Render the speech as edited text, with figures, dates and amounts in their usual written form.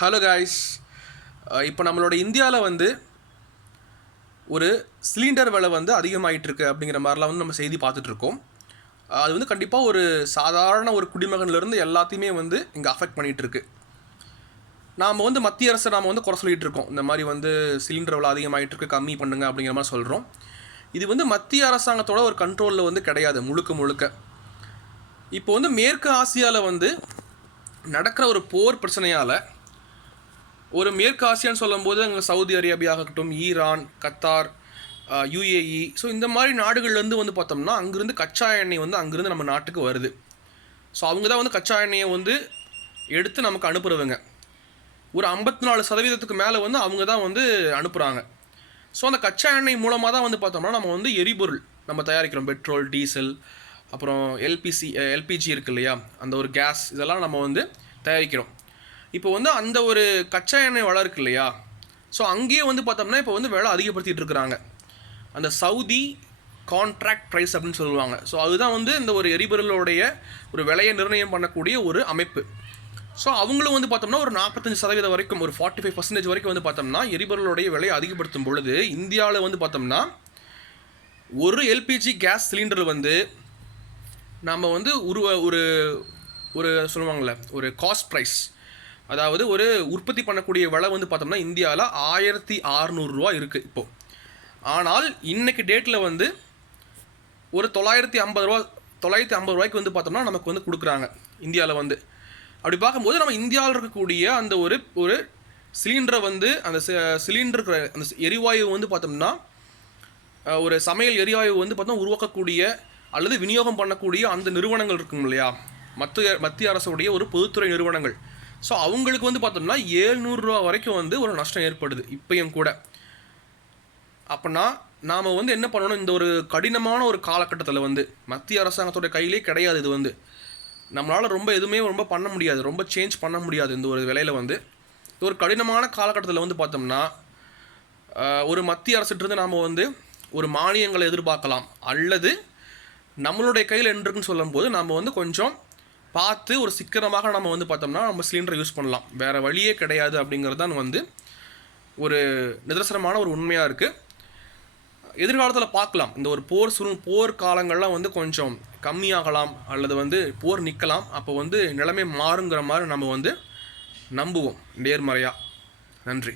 Hello guys, இப்போ நம்மளோட இந்தியாவில் வந்து ஒரு சிலிண்டர் விலை வந்து அதிகமாகிட்டு இருக்கு அப்படிங்கிற மாதிரிலாம் வந்து நம்ம செய்தி பார்த்துட்ருக்கோம். அது வந்து கண்டிப்பாக ஒரு சாதாரண ஒரு குடிமகன்லேருந்து எல்லாத்தையுமே வந்து இங்கே அஃபெக்ட் பண்ணிகிட்ருக்கு. நாம் வந்து மத்திய அரசை நாம் வந்து குறை சொல்லிகிட்டு இருக்கோம். இந்த மாதிரி வந்து சிலிண்டர் விலை அதிகமாகிட்டு இருக்கு, கம்மி பண்ணுங்க அப்படிங்கிற மாதிரி சொல்கிறோம். இது வந்து மத்திய அரசாங்கத்தோட ஒரு கண்ட்ரோலில் வந்து கிடையாது முழுக்க. இப்போ வந்து மேற்கு ஆசியாவில் வந்து நடக்கிற ஒரு போர் பிரச்சனையால், ஒரு மேற்கு ஆசியான்னு சொல்லும்போது அங்கே சவுதி அரேபியா ஆகட்டும், ஈரான், கத்தார், யுஏஇ, ஸோ இந்த மாதிரி நாடுகள்லேருந்து வந்து பார்த்தோம்னா அங்கேருந்து கச்சா எண்ணெய் வந்து அங்கேருந்து நம்ம நாட்டுக்கு வருது. ஸோ அவங்க தான் வந்து கச்சா எண்ணெயை வந்து எடுத்து நமக்கு அனுப்புகிறவங்க. ஒரு 54% மேலே வந்து அவங்க தான் வந்து அனுப்புகிறாங்க. ஸோ அந்த கச்சா எண்ணெய் மூலமாக தான் வந்து பார்த்தோம்னா நம்ம வந்து எரிபொருள் நம்ம தயாரிக்கிறோம். பெட்ரோல், டீசல், அப்புறம் எல்பிஜி இருக்குது இல்லையா, அந்த ஒரு கேஸ், இதெல்லாம் நம்ம வந்து தயாரிக்கிறோம். இப்போ வந்து அந்த ஒரு கச்சா எண்ணெய் வளம் இருக்கு இல்லையா, ஸோ அங்கேயே வந்து பார்த்தோம்னா இப்போ வந்து விலை அதிகப்படுத்திகிட்டு இருக்கிறாங்க. அந்த சவுதி கான்ட்ராக்ட் ப்ரைஸ் அப்படின்னு சொல்லுவாங்க. ஸோ அதுதான் வந்து இந்த ஒரு எரிபொருளுடைய ஒரு விலையை நிர்ணயம் பண்ணக்கூடிய ஒரு அமைப்பு. ஸோ அவங்களும் வந்து பார்த்தோம்னா ஒரு 45% வரைக்கும், ஒரு 45% வரைக்கும் வந்து பார்த்தோம்னா எரிபொருளுடைய விலையை அதிகப்படுத்தும் பொழுது இந்தியாவில் வந்து பார்த்தோம்னா ஒரு எல்பிஜி கேஸ் சிலிண்டர் வந்து நம்ம வந்து ஒரு ஒரு சொல்லுவாங்கள்ல ஒரு காஸ்ட் ப்ரைஸ், அதாவது ஒரு உற்பத்தி பண்ணக்கூடிய விலை வந்து பார்த்தோம்னா இந்தியாவில் 1600 ரூபா இருக்குது இப்போது. ஆனால் இன்றைக்கி டேட்டில் வந்து ஒரு 950 ரூபாய்க்கு வந்து பார்த்தோம்னா நமக்கு வந்து கொடுக்குறாங்க இந்தியாவில் வந்து. அப்படி பார்க்கும்போது நம்ம இந்தியாவில் இருக்கக்கூடிய அந்த ஒரு சிலிண்டரை வந்து அந்த சிலிண்டர் அந்த எரிவாயு வந்து பார்த்தோம்னா ஒரு சமையல் எரிவாயு வந்து பார்த்தோம்னா உருவாக்கக்கூடிய அல்லது விநியோகம் பண்ணக்கூடிய அந்த நிறுவனங்கள் இருக்கும் இல்லையா, மத்திய அரசுடைய ஒரு பொதுத்துறை நிறுவனங்கள். ஸோ அவங்களுக்கு வந்து பார்த்தோம்னா 700 ரூபா வரைக்கும் வந்து ஒரு நஷ்டம் ஏற்படுது இப்பயும் கூட. அப்படின்னா நாம் வந்து என்ன பண்ணணும், இந்த ஒரு கடினமான ஒரு காலகட்டத்தில் வந்து மத்திய அரசாங்கத்தோட கையிலே கிடையாது. இது வந்து நம்மளால் எதுவுமே ரொம்ப பண்ண முடியாது, ரொம்ப சேஞ்ச் பண்ண முடியாது. இந்த ஒரு விலையில் வந்து ஒரு கடினமான காலகட்டத்தில் வந்து பார்த்தோம்னா ஒரு மத்திய அரசிட்டிருந்து நாம் வந்து ஒரு மானியங்களை எதிர்பார்க்கலாம், அல்லது நம்மளுடைய கையில் என்ன இருக்குன்னு சொல்லும்போது நம்ம வந்து கொஞ்சம் பார்த்து ஒரு சிக்கனமாக நம்ம வந்து பார்த்தோம்னா நம்ம சிலிண்டரை யூஸ் பண்ணலாம். வேறு வழியே கிடையாது அப்படிங்கிறது தான் வந்து ஒரு நிதர்சனமான ஒரு உண்மையாக இருக்குது. எதிர்காலத்தில் பார்க்கலாம், இந்த ஒரு போர் காலங்கள்லாம் வந்து கொஞ்சம் கம்மியாகலாம், அல்லது வந்து போர் நிற்கலாம். அப்போ வந்து நிலைமை மாறுங்கிற மாதிரி நம்ம வந்து நம்புவோம் நேர்மறையாக. நன்றி.